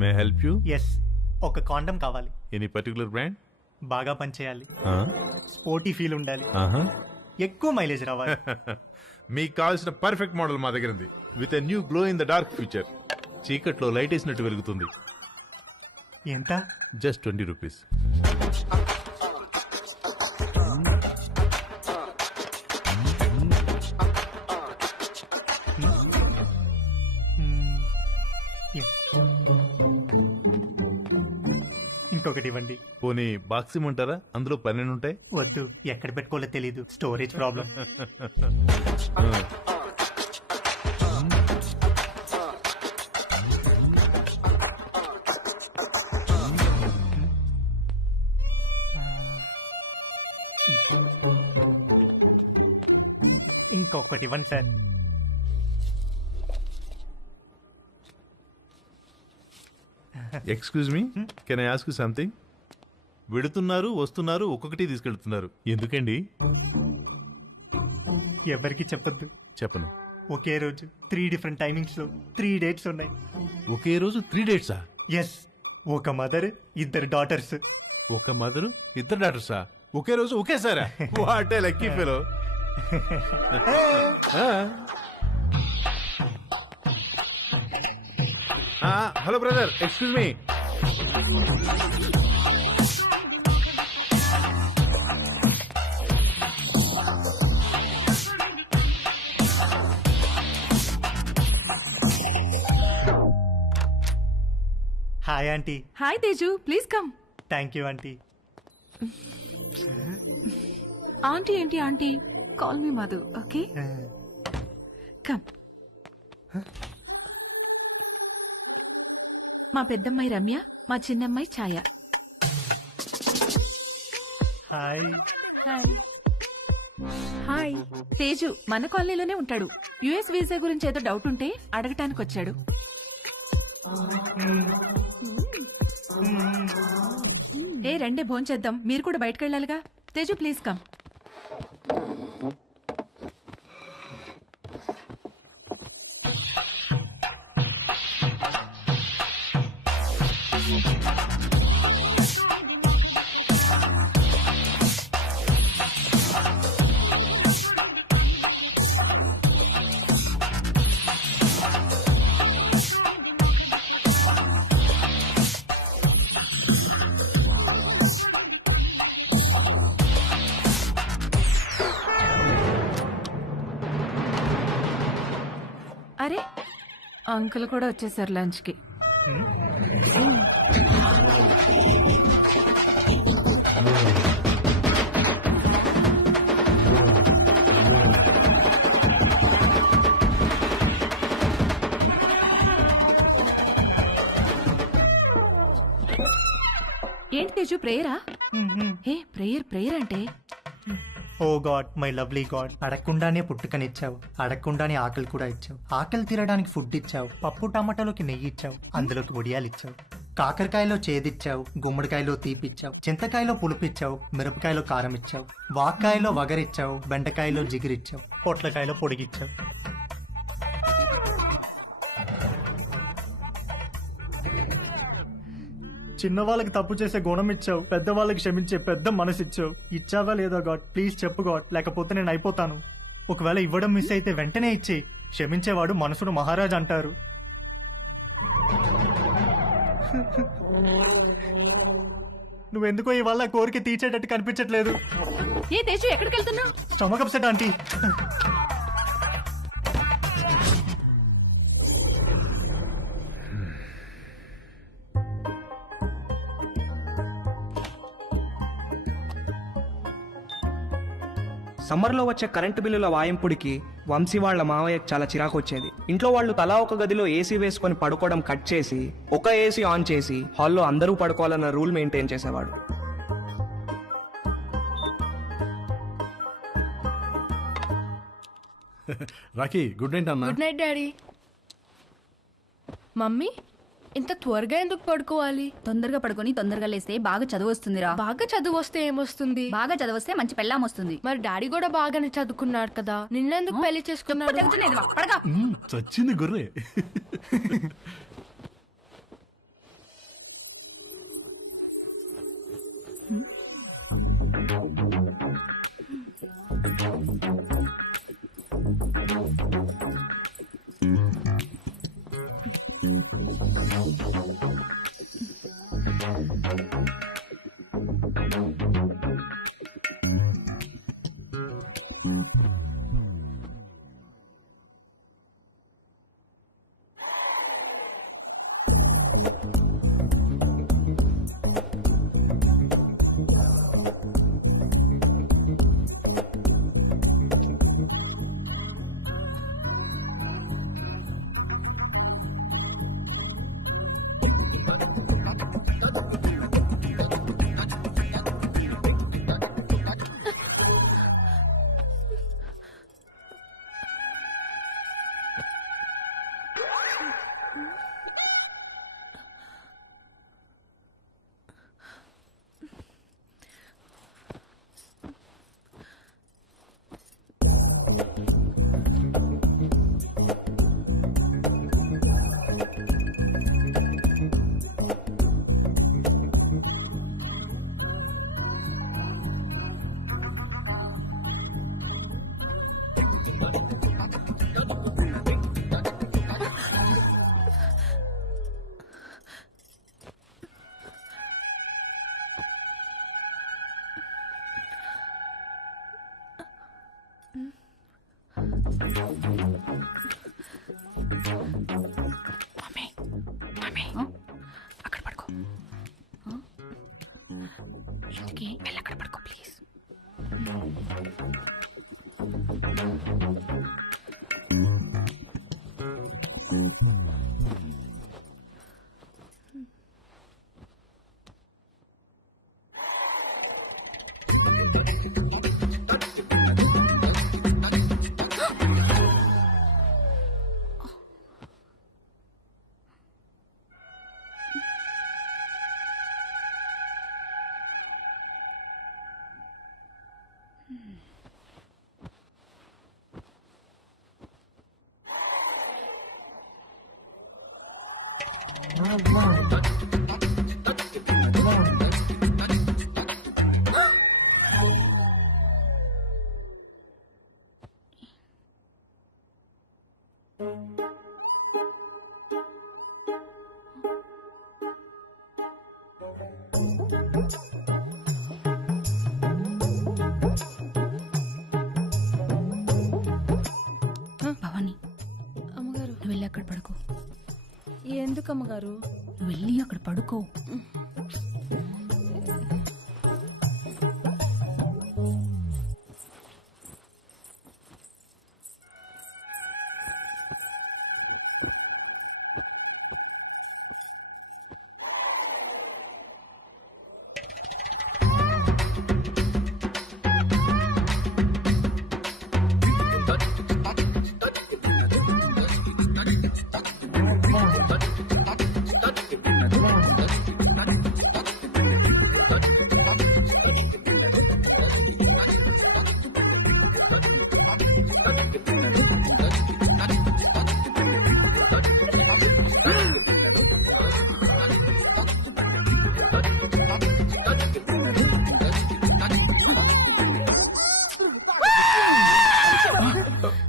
May help you? Yes, ఒక కాండం కావాలి. Any particular brand? బాగా పనిచేయాలి, స్పోర్టీ ఫీల్ ఉండాలి, ఎక్కువ మైలేజ్ రావాలి. మీకు కావాల్సిన పర్ఫెక్ట్ మోడల్ మా దగ్గర ఉంది. With a new glow in the dark feature. చీకట్లో లైట్ వేసినట్టు వెలుగుతుంది. ఎంత? Just 20 rupees. ఇంకొకటి ఇవ్వండి. పోనీ బాక్స్ ఇమ్మంటారా? అందులో 12 ఉంటాయి. వద్దు, ఎక్కడ పెట్టుకోవాలో తెలీదు, స్టోరేజ్ ప్రాబ్లం. ఇంకొకటి ఇవ్వండి sir. Excuse me, can I ask you something? వెడుతున్నారు, వస్తున్నారు, ఒక్కొక్కటి తీసుకెళ్తున్నారు, ఎందుకండి? ఎవరికి చెప్పొద్దు. చెప్పను. ఒకే రోజు 3 డిఫరెంట్ టైమింగ్స్ లో 3 డేట్స్ ఉన్నాయి. ఒకే రోజు 3 డేట్సా? ఎస్, ఒక మదర్, 2 డాటర్స్. ఒక మదరు, 2 డాటర్సా? ఒకే రోజు ఒకేసారా? What a lucky fellow. Hello brother, excuse me. Hi aunty. Hi Teju, please come. Thank you aunty. Aunty ఏంటి aunty? Call me Madhu, okay? Come. మా పెద్దమ్మాయి రమ్య, మా చిన్నమ్మాయి Chhaya. Hi. Hi. Hi. Teju మన కాలనీలోనే ఉంటాడు. యుఎస్ వీసా గురించి ఏదో డౌట్ ఉంటే అడగటానికి వచ్చాడు. ఏ రండే భోంచేద్దాం, మీరు కూడా బయటకు వెళ్ళాలిగా. Teju please come. అరే, అంకుల్ కూడా వచ్చేసారు లంచ్ కి. ఏంటి తేజు, ప్రేయరా? ఏ ప్రేయర్ అంటే? ఓ గాడ్, మై లవ్లీ గాడ్, అడగకుండానే పుట్టుకనిచ్చావు, అడగకుండానే ఆకలి కూడా ఇచ్చావు, ఆకలి తీరడానికి ఫుడ్ ఇచ్చావు, పప్పు టమాటాలోకి నెయ్యి ఇచ్చావు, అందులోకి వడియాలు ఇచ్చావు, కాకరకాయలో చేదిచ్చావు, గుమ్మడికాయలో తీపిచ్చావు, చింతకాయలో పులుపిచ్చావు, మిరపకాయలో కారం ఇచ్చావు, వాక్కాయలో వగరిచ్చావు, బెండకాయలో జిగిరిచ్చావు, పొట్లకాయలో పొడిగిచ్చావు. చిన్నవాళ్ళకి తప్పు చేసే గుణం ఇచ్చావు, పెద్దవాళ్ళకి క్షమించే పెద్ద మనసు ఇచ్చావు. ఇచ్చావా లేదా గాడ్? ప్లీజ్ చెప్పు గాడ్, లేకపోతే నేను అయిపోతాను. ఒకవేళ ఇవ్వడం మిస్ అయితే వెంటనే ఇచ్చేయి. క్షమించేవాడు మనసును మహారాజ్ అంటారు. నువ్వెందుకో ఇవాళ కోరిక తీర్చేటట్టు కనిపించట్లేదు. ఏ తేజు, ఎక్కడికి వెళ్తున్నావు? Stomach upset aunty. సమ్మర్లో వచ్చే కరెంటు బిల్లుల వాయింపుడికి వంశీ వాళ్ళ మావయ్యకు చాలా చిరాకు వచ్చేది. ఇంట్లో వాళ్ళు తలా ఒక గదిలో ఏసీ వేసుకొని పడుకోవడం కట్ చేసి ఒక ఏసీ ఆన్ చేసి హాల్లో అందరూ పడుకోవాలన్న రూల్ మెయింటైన్ చేసేవాడు. రాకీ, గుడ్ నైట్ అన్న. Good night daddy. మమ్మీ, ఇంత త్వరగా ఎందుకు పడుకోవాలి? తొందరగా పడుకొని తొందరగా లేస్తే బాగా చదువు వస్తుందిరా. బాగా చదువు వస్తే ఏమొస్తుంది? బాగా చదివస్తే మంచి పెళ్ళాం వస్తుంది. మరి డాడీ కూడా బాగానే చదువుకున్నాడు కదా, నిన్నెందుకు పెళ్లి చేసుకున్నాడు? చచ్చింది గుర్రే. అక్కడ పడుకో. ఇంటికి వెళ్ళి అక్కడ పడుకో ప్లీజ్. భవాని, అమ్మగారు నువ్వు వెళ్ళి అక్కడ పడుకో. ఎందుకు అమ్మగారు? నువ్వు వెళ్ళి అక్కడ పడుకో.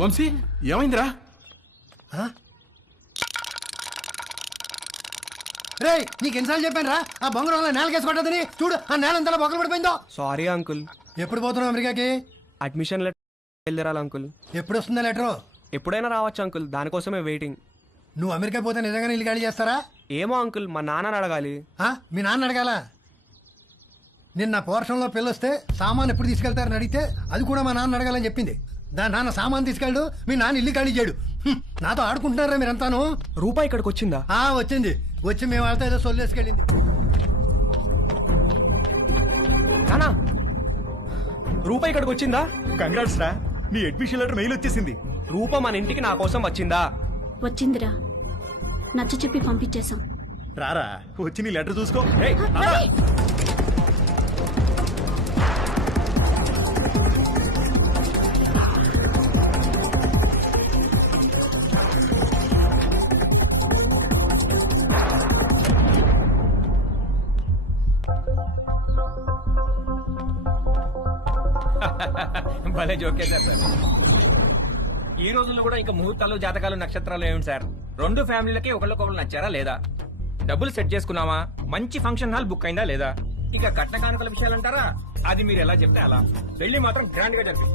వంశీ ఏమైందిరా? రే నీకు ఎన్నిసార్లు చెప్పాను రా ఆ బొంగరంలో నేలకేసి కొట్టదని. చూడు ఆ నేల అంతలా బొక్కలు పడిపోయిందో. Sorry uncle. ఎప్పుడు పోతున్నావు అమెరికాకి? అడ్మిషన్ లెటర్ వెళ్ళిరాలి అంకుల్. ఎప్పుడు వస్తుందా లెటరు? ఎప్పుడైనా రావచ్చు అంకుల్, దానికోసమే వెయిటింగ్. నువ్వు అమెరికా పోతే నిజంగానే ఇల్లు ఖాళీ చేస్తారా? ఏమో అంకుల్, మా నాన్నని అడగాలి. మీ నాన్న అడగాల? నిన్న పోర్షన్లో పిల్లొస్తే సామాన్ ఎప్పుడు తీసుకెళ్తారని అడిగితే అది కూడా మా నాన్న అడగాలని చెప్పింది. దాని నాన్న సామాన్ తీసుకెళ్ళడు, మీ నాన్న ఇల్లు ఖాళీ చేయడు. నాతో ఆడుకుంటున్నారా మీరంతాను? రూపాయి ఇక్కడికి వచ్చిందా? వచ్చింది. వచ్చి మేము వాళ్ళతో ఏదో సొల్లేసుకెళ్ళింది. నానా, రూపాయి ఇక్కడికి వచ్చిందా? కంగ్రాట్స్ రా, నీ అడ్మిషన్ లెటర్ మెయిల్ వచ్చేసింది. రూప మన ఇంటికి నా కోసం వచ్చిందా? వచ్చిందిరా, నచ్చ చెప్పి పంపించేశాం. రారా వచ్చి నీ లెటర్ చూసుకో. భలే జోకేశారు సార్. ఈ రోజుల్లో కూడా ఇంకా ముహూర్తాలు, జాతకాలు, నక్షత్రాలు ఏమిటి సార్? రెండు ఫ్యామిలీలకి ఒకళ్ళకొకళ్ళు నచ్చారా లేదా, డబ్బులు సెట్ చేసుకున్నావా, మంచి ఫంక్షన్ హాల్ బుక్ అయిందా లేదా, ఇక కట్న కానుకల విషయాలు అంటారా, అది మీరు ఎలా చెప్తే అలా. పెళ్లి మాత్రం గ్రాండ్ గా జరిపి.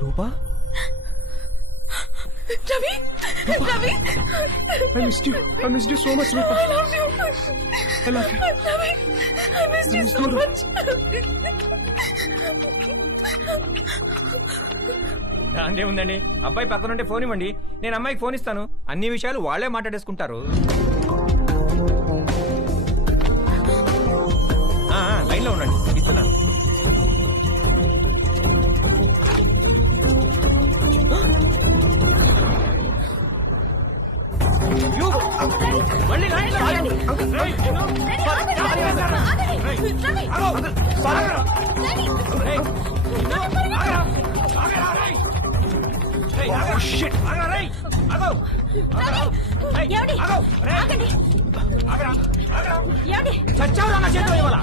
రూపా, Ravi Ravi I missed you so much, Rupa. I love you. Ravi I missed you so much. దాందే ఉందండి, అబ్బాయి పక్కనుంటే ఫోన్ ఇవ్వండి, నేను అమ్మాయికి ఫోన్ ఇస్తాను, అన్ని విషయాలు వాళ్లే మాట్లాడేసుకుంటారు. లైన్ లో ఉండండి, ఇస్తున్నాను. మళ్ళీ లైన్ లో ఆగండి. రేయ్, చచ్చావురా నా చేతిలో ఇవ్వాలా?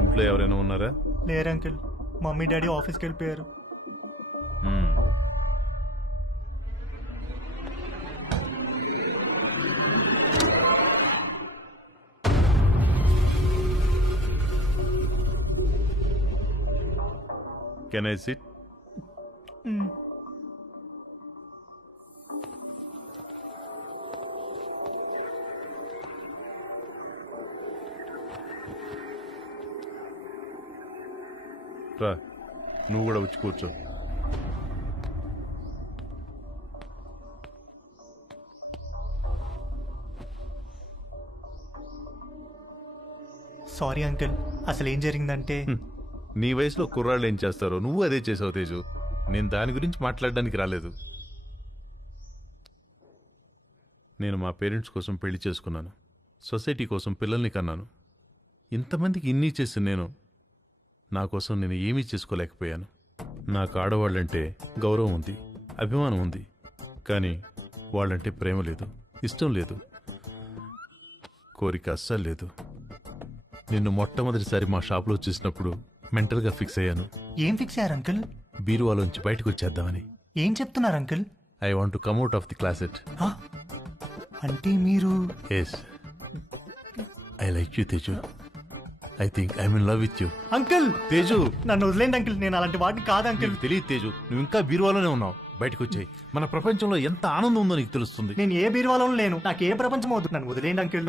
ఇంట్లో ఎవరైనా ఉన్నారా? లేరు అంకుల్, మమ్మీ డాడీ ఆఫీస్కి వెళ్ళిపోయారు. Can I sit? రా, నువ్వు కూడా వచ్చి కూర్చో. సారీ అంకుల్, అసలు ఏం జరిగిందంటే నీ వయసులో కుర్రాళ్ళు ఏం చేస్తారో నువ్వు అదే చేసావు తేజు. నేను దాని గురించి మాట్లాడడానికి రాలేదు. నేను మా పేరెంట్స్ కోసం పెళ్లి చేసుకున్నాను, సొసైటీ కోసం పిల్లల్ని కన్నాను. ఇంతమందికి ఇన్ని చేసి నేను నా కోసం నేను ఏమీ చేసుకోలేకపోయాను. నాకు ఆడవాళ్ళంటే గౌరవం ఉంది, అభిమానం ఉంది, కానీ వాళ్ళంటే ప్రేమ లేదు, ఇష్టం లేదు, కోరిక అస్సలు లేదు. నిన్ను మొట్టమొదటిసారి మా షాప్లో చూసినప్పుడు మెంటల్గా ఫిక్స్ అయ్యాను. ఏం ఫిక్స్ అయ్యారు అంకుల్? బీరువాలోంచి బయటకు వచ్చేద్దామని. ఏం చెప్తున్నారు uncle? I want to come out of the closet. అంటే మీరు? Yes, I like you Teju. I think I'm in love with you. Uncle Teju, నన్ను వదిలేండి అంకుల్, నేను అలాంటి వాడిని కాదు అంకుల్. తెలియదు తేజు, నువ్వు ఇంకా బీరువాలోనే ఉన్నావు. బయటకు వచ్చాయి. మన ప్రపంచంలో ఎంత ఆనందం ఉందో నీకు తెలుస్తుంది. నేను ఏ బీరువాలో లేను, నాకు ఏ ప్రపంచం అవుతుంది, నన్ను వదిలేయండి అంకుల్.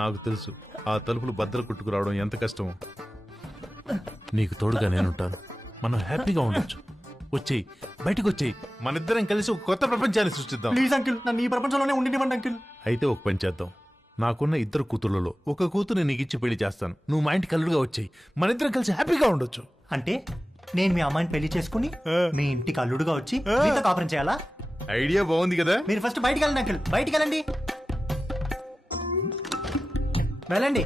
నాకు తెలుసు ఆ తలుపులు బద్దలు కొట్టుకు రావడం ఎంత కష్టమో. నీకు తోడుగా నేనుంటాను. మనం హ్యాపీగా ఉండొచ్చు. వచ్చేయి, బయటకు వచ్చేయి. మనిద్దరం కలిసి ఒక కొత్త ప్రపంచాన్ని సృష్టిద్దాం. ప్లీజ్ అంకుల్, నన్ను ఈ ప్రపంచంలోనే ఉండినివ్వండి అంకుల్. అయితే ఒక పని చేద్దాం. నాకున్న 2 కూతుర్లలో ఒక కూతురు నీకు ఇచ్చి పెళ్లి చేస్తాను. నువ్వు మా ఇంటికి అల్లుడుగా వచ్చేయి. మనిద్దరం కలిసి హ్యాపీగా ఉండొచ్చు. అంటే నేను మీ అమ్మాయిని పెళ్లి చేసుకుని మీ ఇంటికి అల్లుడుగా వచ్చి మీతో కాపురం చేయాలా? ఐడియా బాగుంది కదా. మీరు ఫస్ట్ బయటికి వెళ్ళండి అంకుల్, బయటికి వెళ్ళండి. వెళ్ళండి.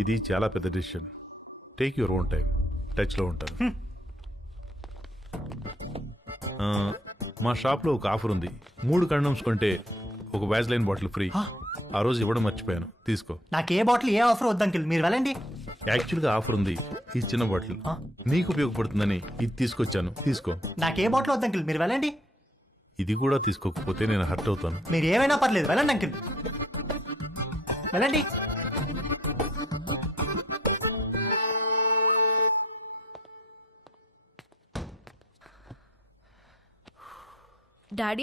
ఇది చాలా పెద్ద decision. Take your own time. టచ్లో ఉంటాను. మా షాప్లో ఒక ఆఫర్ ఉంది. 3 కండమ్స్ కొంటే ఒక వ్యాజ్లైన్ బాటిల్ ఫ్రీ. ఆ రోజు ఇవ్వడం మర్చిపోయాను, తీసుకో. నాకు ఏ బాటిల్ ఏ ఆఫర్ వద్దు అంకుల్, మీరు వెళ్ళండి. యాక్చువల్గా ఆఫర్ ఉంది. ఈ చిన్న బాటిల్ నీకు ఉపయోగపడుతుందని ఇది తీసుకొచ్చాను, తీసుకో. నాకు ఏ బాటిల్ వద్దు అంకుల్, మీరు వెళ్ళండి. ఇది కూడా తీసుకోకపోతే నేను హర్ట్ అవుతాను. మీరు ఏమైనా పర్లేదు, వెళ్ళండి అంకుల్, వెళ్ళండి. డాడీ